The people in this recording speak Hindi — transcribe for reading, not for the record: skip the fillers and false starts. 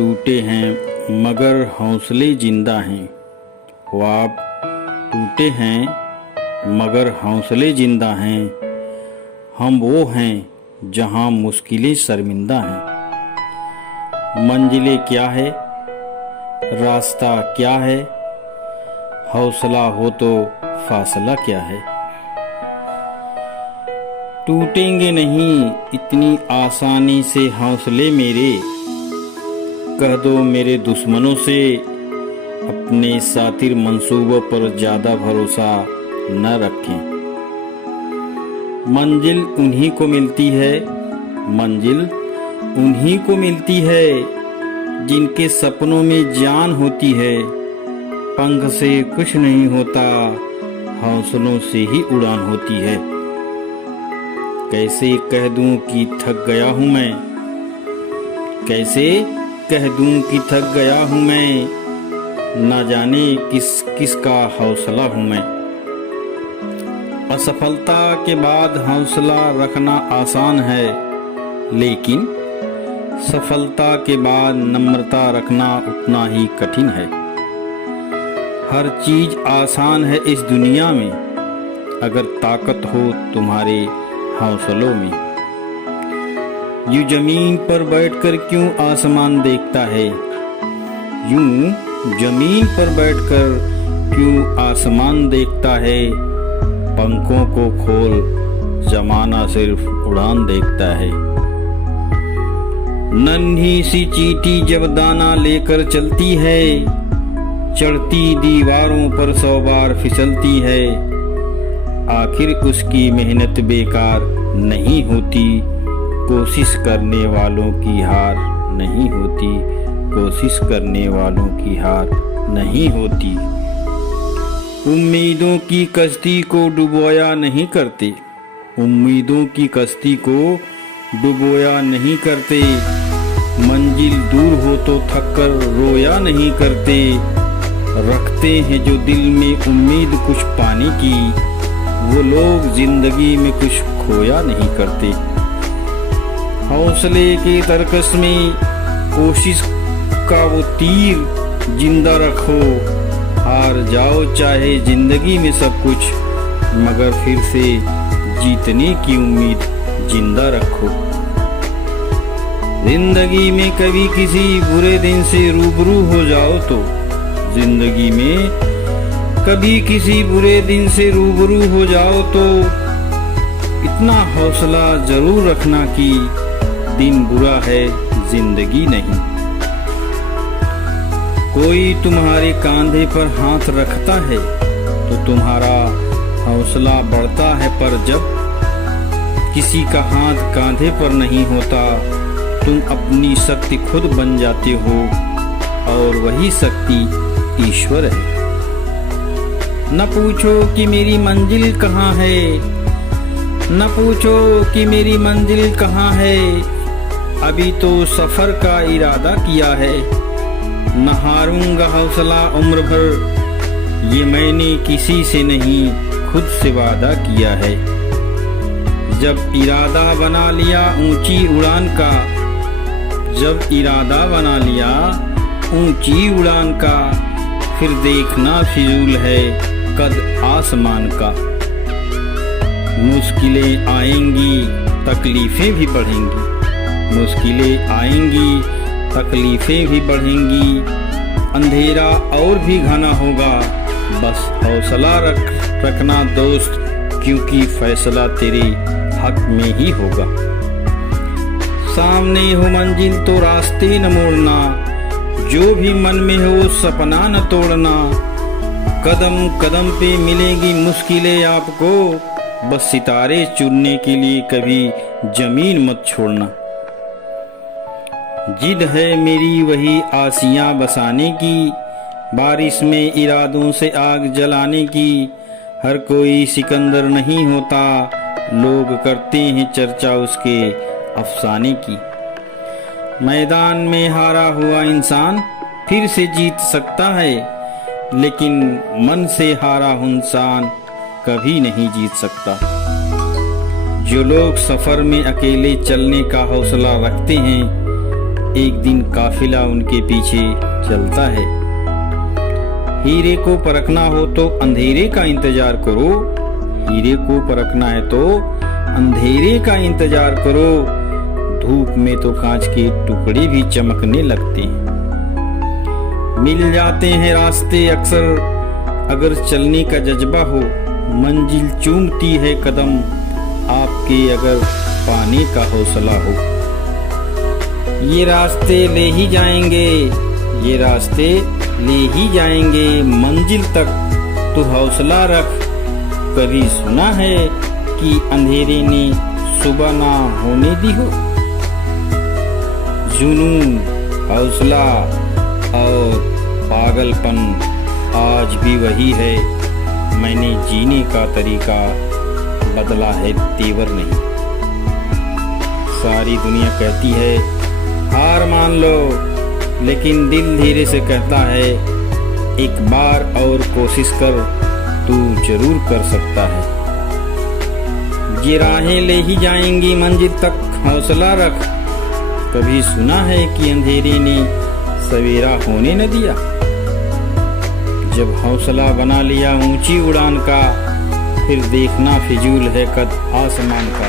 टूटे हैं मगर हौसले जिंदा हैं। ख्वाब टूटे हैं मगर हौसले जिंदा हैं। हम वो हैं जहां मुश्किलें शर्मिंदा हैं। मंजिलें क्या है, रास्ता क्या है, हौसला हो तो फासला क्या है। टूटेंगे नहीं इतनी आसानी से हौसले मेरे। कह दो मेरे दुश्मनों से अपने सातिर मंसूबों पर ज्यादा भरोसा न रखें। मंजिल उन्हीं को मिलती है, मंजिल उन्हीं को मिलती है जिनके सपनों में जान होती है। पंख से कुछ नहीं होता, हौसलों से ही उड़ान होती है। कैसे कह दूं कि थक गया हूं मैं, कैसे कह दूं कि थक गया हूं मैं, ना जाने किस किस का हौसला हूं मैं। असफलता के बाद हौसला रखना आसान है, लेकिन सफलता के बाद नम्रता रखना उतना ही कठिन है। हर चीज आसान है इस दुनिया में, अगर ताकत हो तुम्हारे हौसलों में। यूं जमीन पर बैठकर क्यों आसमान देखता है, यूं जमीन पर बैठकर क्यों आसमान देखता है। पंखों को खोल जमाना सिर्फ उड़ान देखता है। नन्ही सी चींटी जब दाना लेकर चलती है, चढ़ती दीवारों पर 100 बार फिसलती है। आखिर उसकी मेहनत बेकार नहीं होती, कोशिश करने वालों की हार नहीं होती, कोशिश करने वालों की हार नहीं होती। उम्मीदों की कश्ती को डुबोया नहीं करते, उम्मीदों की कश्ती को डुबोया नहीं करते। मंजिल दूर हो तो थककर रोया नहीं करते। रखते हैं जो दिल में उम्मीद कुछ पाने की, वो लोग जिंदगी में कुछ खोया नहीं करते। हौसले के तरकस में कोशिश का वो तीर जिंदा रखो। हार जाओ चाहे जिंदगी में सब कुछ, मगर फिर से जीतने की उम्मीद जिंदा रखो। जिंदगी में कभी किसी बुरे दिन से रूबरू हो जाओ तो, जिंदगी में कभी किसी बुरे दिन से रूबरू हो जाओ तो इतना हौसला जरूर रखना कि दिन बुरा है जिंदगी नहीं। कोई तुम्हारे कंधे पर हाथ रखता है तो तुम्हारा हौसला बढ़ता है, पर जब किसी का हाथ कंधे पर नहीं होता, तुम अपनी शक्ति खुद बन जाते हो, और वही शक्ति ईश्वर है। न पूछो कि मेरी मंजिल कहाँ है, न पूछो कि मेरी मंजिल कहाँ है, अभी तो सफर का इरादा किया है। न हारूंगा हौसला उम्र भर, ये मैंने किसी से नहीं खुद से वादा किया है। जब इरादा बना लिया ऊंची उड़ान का, जब इरादा बना लिया ऊंची उड़ान का, फिर देखना फिजूल है कद आसमान का। मुश्किलें आएंगी तकलीफें भी बढ़ेंगी, मुश्किलें आएंगी तकलीफें भी बढ़ेंगी। अंधेरा और भी घना होगा, बस हौसला रखना दोस्त, क्योंकि फैसला तेरे हक में ही होगा। सामने हो मंजिल तो रास्ते न मोड़ना, जो भी मन में हो सपना न तोड़ना। कदम कदम पे मिलेगी मुश्किलें आपको, बस सितारे चुनने के लिए कभी जमीन मत छोड़ना। जिद है मेरी वही आसियां बसाने की, बारिश में इरादों से आग जलाने की। हर कोई सिकंदर नहीं होता, लोग करते हैं चर्चा उसके अफसाने की। मैदान में हारा हुआ इंसान फिर से जीत सकता है, लेकिन मन से हारा इंसान कभी नहीं जीत सकता। जो लोग सफर में अकेले चलने का हौसला रखते हैं, एक दिन काफिला उनके पीछे चलता है। हीरे को परखना हो तो अंधेरे का इंतजार करो, हीरे को परखना है तो अंधेरे का इंतजार करो। धूप में तो कांच के टुकड़े भी चमकने लगते हैं। मिल जाते हैं रास्ते अक्सर अगर चलने का जज्बा हो, मंजिल चूमती है कदम आपके अगर पाने का हौसला हो। ये रास्ते ले ही जाएंगे, ये रास्ते ले ही जाएंगे मंजिल तक, तो हौसला रख। कभी सुना है कि अंधेरे ने सुबह ना होने दी हो। जुनून, हौसला और पागलपन आज भी वही है। मैंने जीने का तरीका बदला है, तेवर नहीं। सारी दुनिया कहती है हार मान लो, लेकिन दिल धीरे से कहता है एक बार और कोशिश कर, तू जरूर कर सकता है। ये राहें ले ही जाएंगी मंजिल तक, हौसला रख। कभी सुना है कि अंधेरे ने सवेरा होने न दिया। जब हौसला बना लिया ऊंची उड़ान का, फिर देखना फिजूल है कद आसमान का।